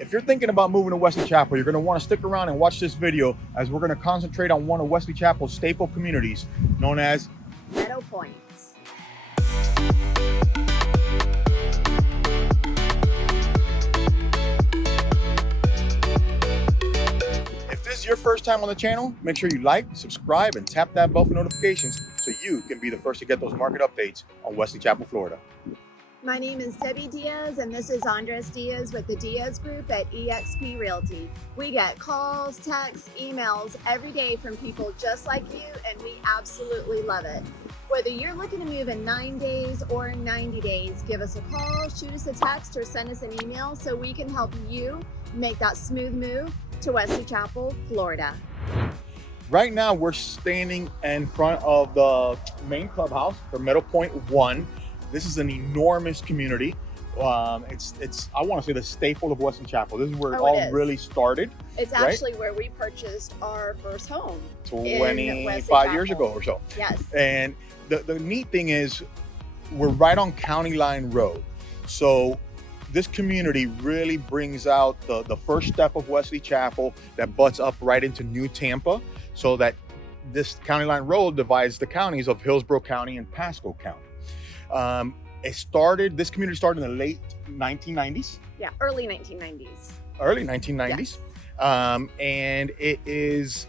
If you're thinking about moving to Wesley Chapel, you're going to want to stick around and watch this video as we're going to concentrate on one of Wesley Chapel's staple communities known as Meadow Pointe. If this is your first time on the channel, make sure you like, subscribe, and tap that bell for notifications so you can be the first to get those market updates on Wesley Chapel, Florida. My name is Debbie Diaz, and this is Andres Diaz with the Diaz Group at eXp Realty. We get calls, texts, emails every day from people just like you, and we absolutely love it. Whether you're looking to move in 9 days or 90 days, give us a call, shoot us a text, or send us an email so we can help you make that smooth move to Wesley Chapel, Florida. Right now, we're standing in front of the main clubhouse for Meadow Pointe 1. This is an enormous community. It's I want to say the staple of Wesley Chapel. This is where it all really started. It's actually where we purchased our first home 25 years ago or so. Yes. And the neat thing is we're right on County Line Road. So this community really brings out the first step of Wesley Chapel that butts up right into New Tampa, so that this County Line Road divides the counties of Hillsborough County and Pasco County. This community started in the late 1990s. Yeah, early 1990s. Early 1990s. Yes. And it is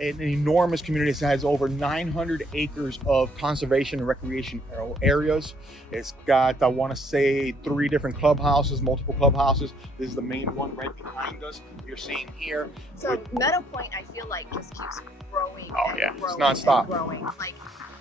an enormous community. It has over 900 acres of conservation and recreation areas. It's got, I want to say, 3 different clubhouses, multiple clubhouses. This is the main one right behind us. You're seeing here. So Meadow Pointe, I feel like, just keeps growing. Oh and yeah, growing it's nonstop. and growing. Like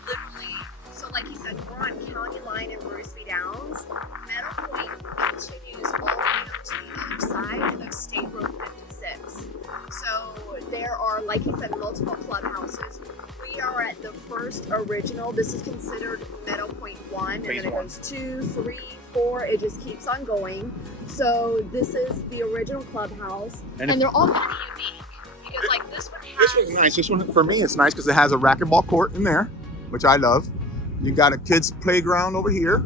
literally. So like you said, we're on County Line in Bruceby Downs. Meadow Pointe continues all the way up to the other side of State Road 56. So there are, like you said, multiple clubhouses. We are at the first original. This is considered Meadow Pointe 1, and then it goes 2, 3, 4. It just keeps on going. So this is the original clubhouse, and they're all kind of unique because, like, this one has. This one's nice. This one for me, it's nice because it has a racquetball court in there, which I love. You got a kids playground over here,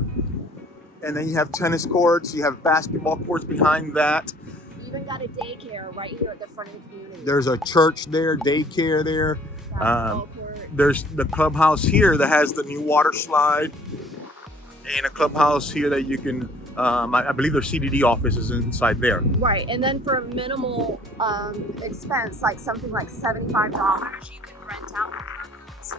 and then you have tennis courts. You have basketball courts behind that. You even got a daycare right here at the front of the community. There's a church there, daycare there. Basketball court. There's the clubhouse here that has the new water slide, and a clubhouse here that you can, I believe their CDD office is inside there. Right, and then for a minimal expense, like something like $75, you can rent out rooms.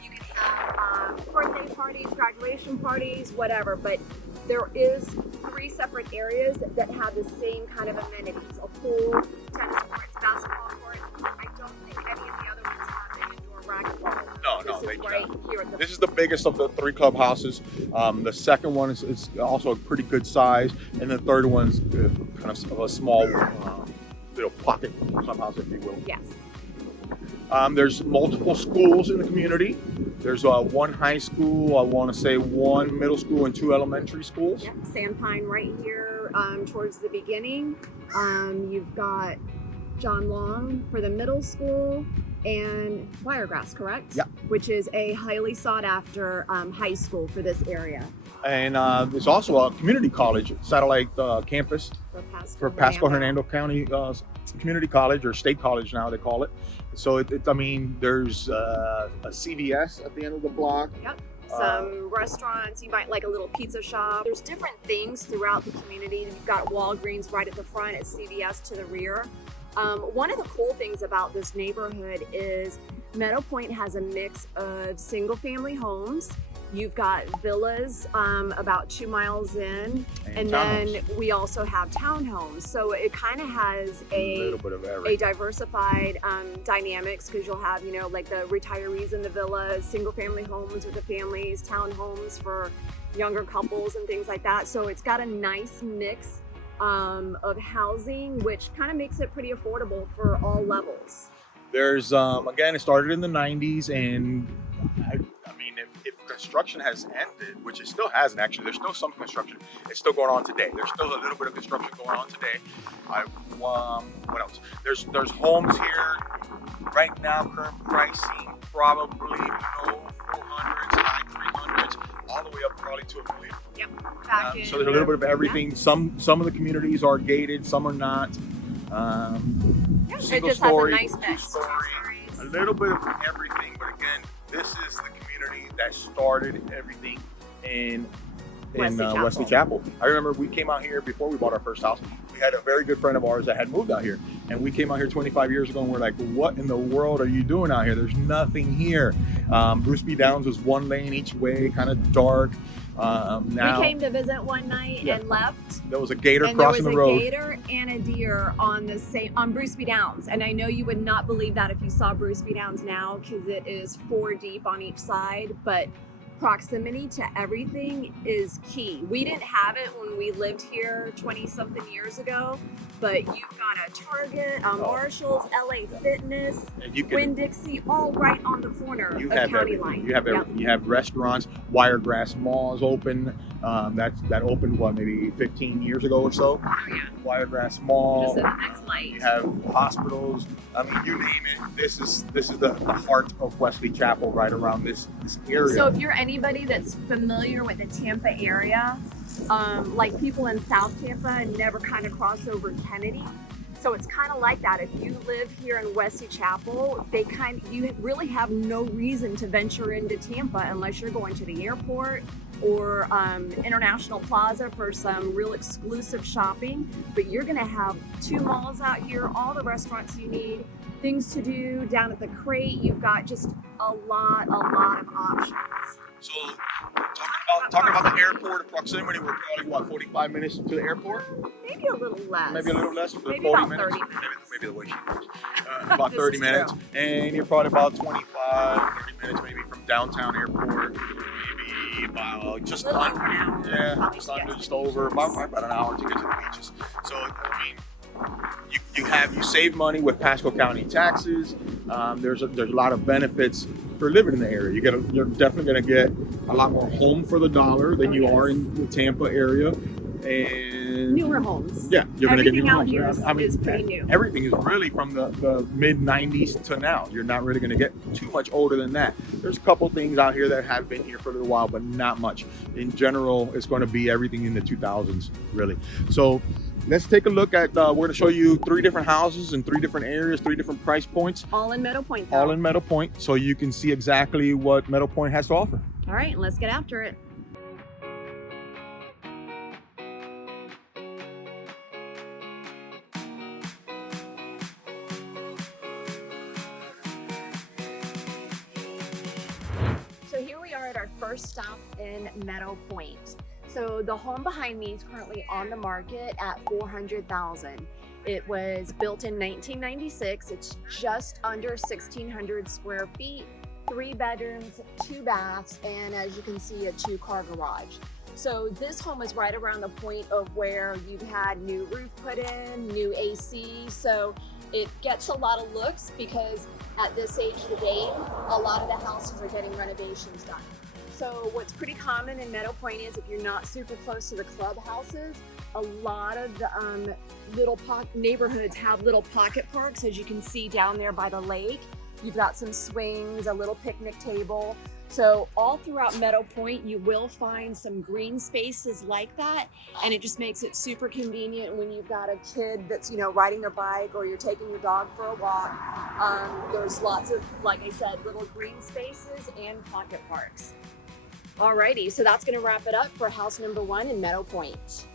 You can have birthday parties, graduation parties, whatever. But there is 3 separate areas that have the same kind of amenities: a pool, tennis courts, basketball courts. I don't think any of the other ones have an indoor racquetball. No, they don't. This is the biggest of the 3 clubhouses. The second one is also a pretty good size, and the third one's kind of a small little pocket clubhouse, if you will. Yes. There's multiple schools in the community. There's 1 high school, I want to say 1 middle school, and 2 elementary schools. Yep. Sandpine right here towards the beginning. You've got John Long for the middle school, and Wiregrass, correct? Yeah. Which is a highly sought after high school for this area. And there's also a community college, satellite campus for Pasco Hernando County Community College, or State College now they call it. So I mean, there's a CVS at the end of the block. Yep. Some restaurants, you might like a little pizza shop. There's different things throughout the community. You've got Walgreens right at the front, it's CVS to the rear. One of the cool things about this neighborhood is Meadow Pointe has a mix of single family homes. You've got villas about 2 miles in, and then we also have townhomes. So it kind of has a diversified dynamics, because you'll have, like the retirees in the villas, single family homes with the families, townhomes for younger couples and things like that. So it's got a nice mix of housing, which kind of makes it pretty affordable for all levels. There's, again, it started in the 90s, and I mean, if construction has ended, which it still hasn't actually, there's still some construction, it's still going on today. There's still a little bit of construction going on today. What else? There's homes here right now, current pricing probably low 400s, high 300s, all the way up to probably 2 of them later. Yep. Back in So there's a little bit of everything. Yeah. Some of the communities are gated, some are not. Yeah, it Single just story, has a nice mix. 2-story, 2 stories. a little bit of everything. But again, this is the community that started everything in Wesley Chapel. I remember we came out here before we bought our first house. We had a very good friend of ours that had moved out here, and we came out here 25 years ago, and we're like, what in the world are you doing out here? There's nothing here. Bruce B. Downs was 1 lane each way, kind of dark. Now We came to visit one night and left. there was a gator And there was crossing a the road. gator and a deer on Bruce B. Downs. And I know you would not believe that if you saw Bruce B. Downs now, because it is 4 deep on each side, but proximity to everything is key. We didn't have it when we lived here 20 something years ago, but you've got a Target, a Marshall's, LA Fitness, And you can Winn-Dixie, all right on the corner of have County everything. Line. You have everything. You have restaurants, Wiregrass Malls open. That opened maybe 15 years ago or so. Oh, yeah. Wiregrass Mall. Just a next light. You have hospitals. I mean, you name it. This is the heart of Wesley Chapel, right around this area. So if you're anybody that's familiar with the Tampa area, like people in South Tampa never kind of cross over Kennedy. So it's kind of like that. If you live here in Wesley Chapel, you really have no reason to venture into Tampa unless you're going to the airport or International Plaza for some real exclusive shopping. But you're gonna have 2 malls out here, all the restaurants you need, things to do down at the Crate. You've got just a lot of options. So talking about the airport proximity, we're probably 45 minutes to the airport? Maybe a little less. Maybe a little less, Maybe 40 about minutes. 30 minutes. Maybe the way she goes. About This 30 is minutes. true. And you're probably about 25, 30 minutes maybe from downtown airport. Maybe about just A little under, over an hour. yeah, Probably, just under, yeah. just over, about an hour to get to the beaches. So, I mean, you save money with Pasco County taxes. There's a lot of benefits for living in the area. You're definitely going to get a lot more home for the dollar than you are in the Tampa area, and Newer homes. yeah, you're going to get Everything new out homes. here is pretty new. Everything is really from the mid 90s to now. You're not really going to get too much older than that. There's a couple things out here that have been here for a little while, but not much. In general, it's going to be everything in the 2000s, really. So let's take a look at, we're going to show you 3 different houses in 3 different areas, 3 different price points. All in Meadow Pointe, though. All in Meadow Pointe, so you can see exactly what Meadow Pointe has to offer. All right, let's get after it. So here we are at our first stop in Meadow Pointe. So the home behind me is currently on the market at $400,000. It was built in 1996. It's just under 1,600 square feet, 3 bedrooms, 2 baths, and as you can see, a 2-car garage. So this home is right around the point of where you've had new roof put in, new AC. So it gets a lot of looks because at this age of the game, a lot of the houses are getting renovations done. So what's pretty common in Meadow Pointe is if you're not super close to the clubhouses, a lot of the neighborhoods have little pocket parks, as you can see down there by the lake. You've got some swings, a little picnic table. So all throughout Meadow Pointe, you will find some green spaces like that. And it just makes it super convenient when you've got a kid that's, riding their bike or you're taking your dog for a walk. There's lots of, like I said, little green spaces and pocket parks. Alrighty, so that's gonna wrap it up for house number 1 in Meadow Pointe.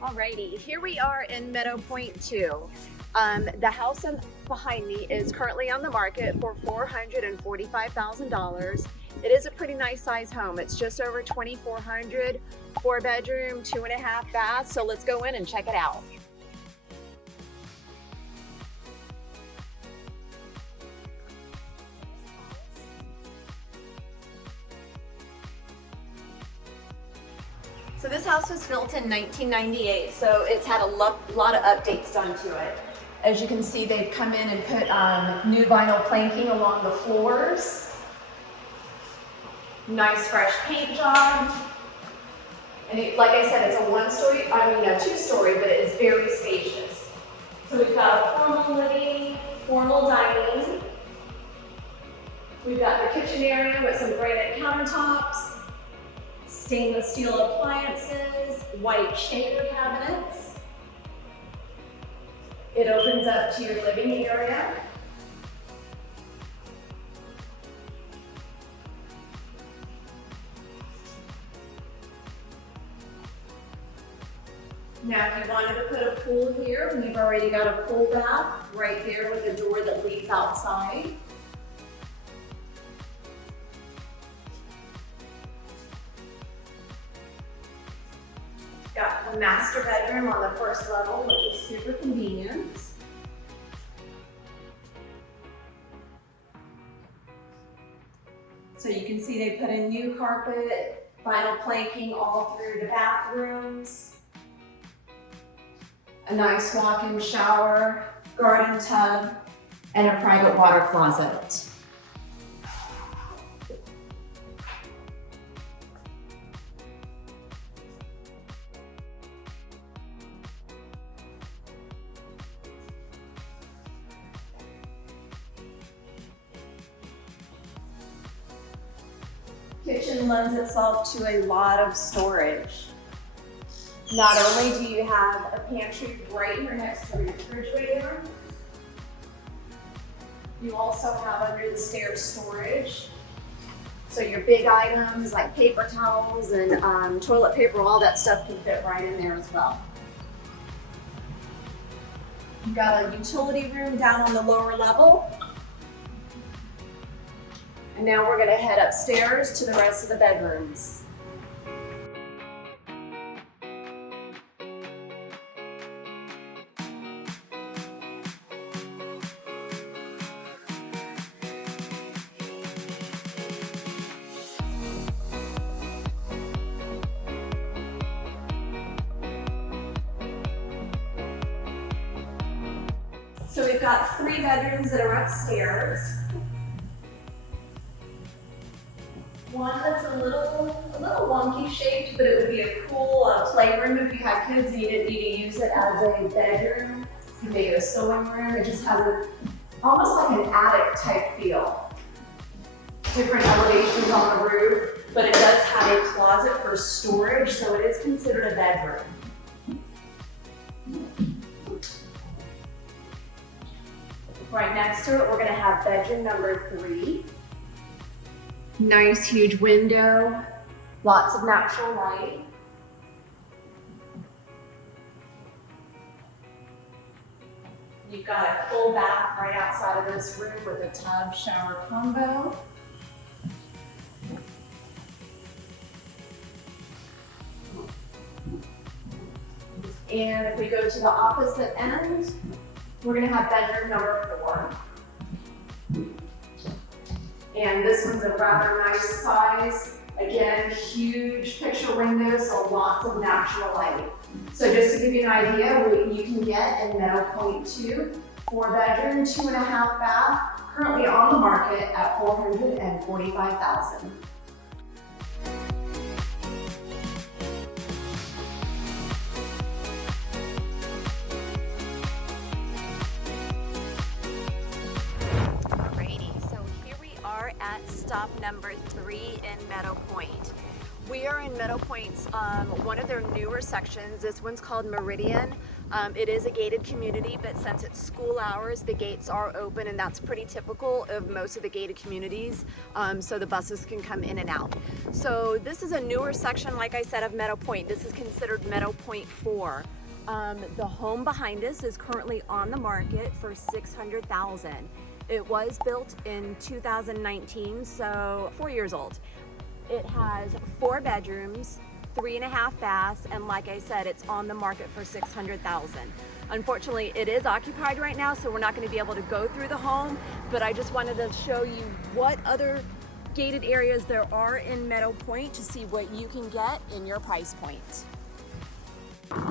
Alrighty, here we are in Meadow Pointe 2. The house behind me is currently on the market for $445,000. It is a pretty nice size home. It's just over 2,400, 4 bedroom, 2.5 baths. So let's go in and check it out. So this house was built in 1998, so it's had a lot of updates done to it. As you can see, they've come in and put new vinyl planking along the floors. Nice fresh paint job. Like I said, it's a two-story, but it's very spacious. So we've got a formal living, formal dining. We've got the kitchen area with some granite countertops, stainless steel appliances, white shaker cabinets. It opens up to your living area. Now, if you wanted to put a pool here, we've already got a pool bath right there with a door that leads outside. Got the master bedroom on the first level, which is super convenient. So you can see they put in new carpet, vinyl planking all through the bathrooms. A nice walk-in shower, garden tub, and a private water closet. Kitchen lends itself to a lot of storage. Not only do you have a pantry right here next to the refrigerator, you also have under the stairs storage. So your big items like paper towels and toilet paper, all that stuff can fit right in there as well. You've got a utility room down on the lower level. And now we're gonna head upstairs to the rest of the bedrooms. So we've got 3 bedrooms that are upstairs. One that's a little wonky shaped, but it would be a cool playroom if you had kids and you didn't need to use it as a bedroom. You can make it a sewing room. It just has almost like an attic type feel. Different elevations on the roof, but it does have a closet for storage, so it is considered a bedroom. Right next to it, we're gonna have bedroom number 3. Nice huge window, lots of natural light. You've got a full bath right outside of this room with a tub shower combo. And if we go to the opposite end, we're gonna have bedroom number 4. And this one's a rather nice size. Again, huge picture windows, so lots of natural light. So just to give you an idea, what you can get in Meadow Pointe 2, 4 bedroom, 2.5 bath, currently on the market at $445,000. At stop number 3 in Meadow Pointe. We are in Meadow Pointe's one of their newer sections. This one's called Meridian. It is a gated community, but since it's school hours, the gates are open, and that's pretty typical of most of the gated communities, so the buses can come in and out. So this is a newer section, like I said, of Meadow Pointe. This is considered Meadow Pointe 4. The home behind us is currently on the market for $600,000. It was built in 2019, so 4 years old. It has 4 bedrooms, 3.5 baths, and like I said, it's on the market for $600,000. Unfortunately, it is occupied right now, so we're not going to be able to go through the home, but I just wanted to show you what other gated areas there are in Meadow Pointe to see what you can get in your price point.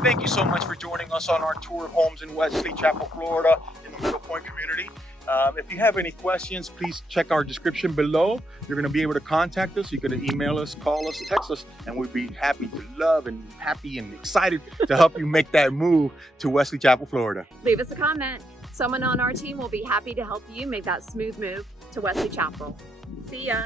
Thank you so much for joining us on our tour of homes in Wesley Chapel, Florida, in the Meadow Pointe community. If you have any questions, please check our description below. You're going to be able to contact us. You can email us, call us, text us, and we'd be happy and excited to help you make that move to Wesley Chapel, Florida. Leave us a comment. Someone on our team will be happy to help you make that smooth move to Wesley Chapel. See ya.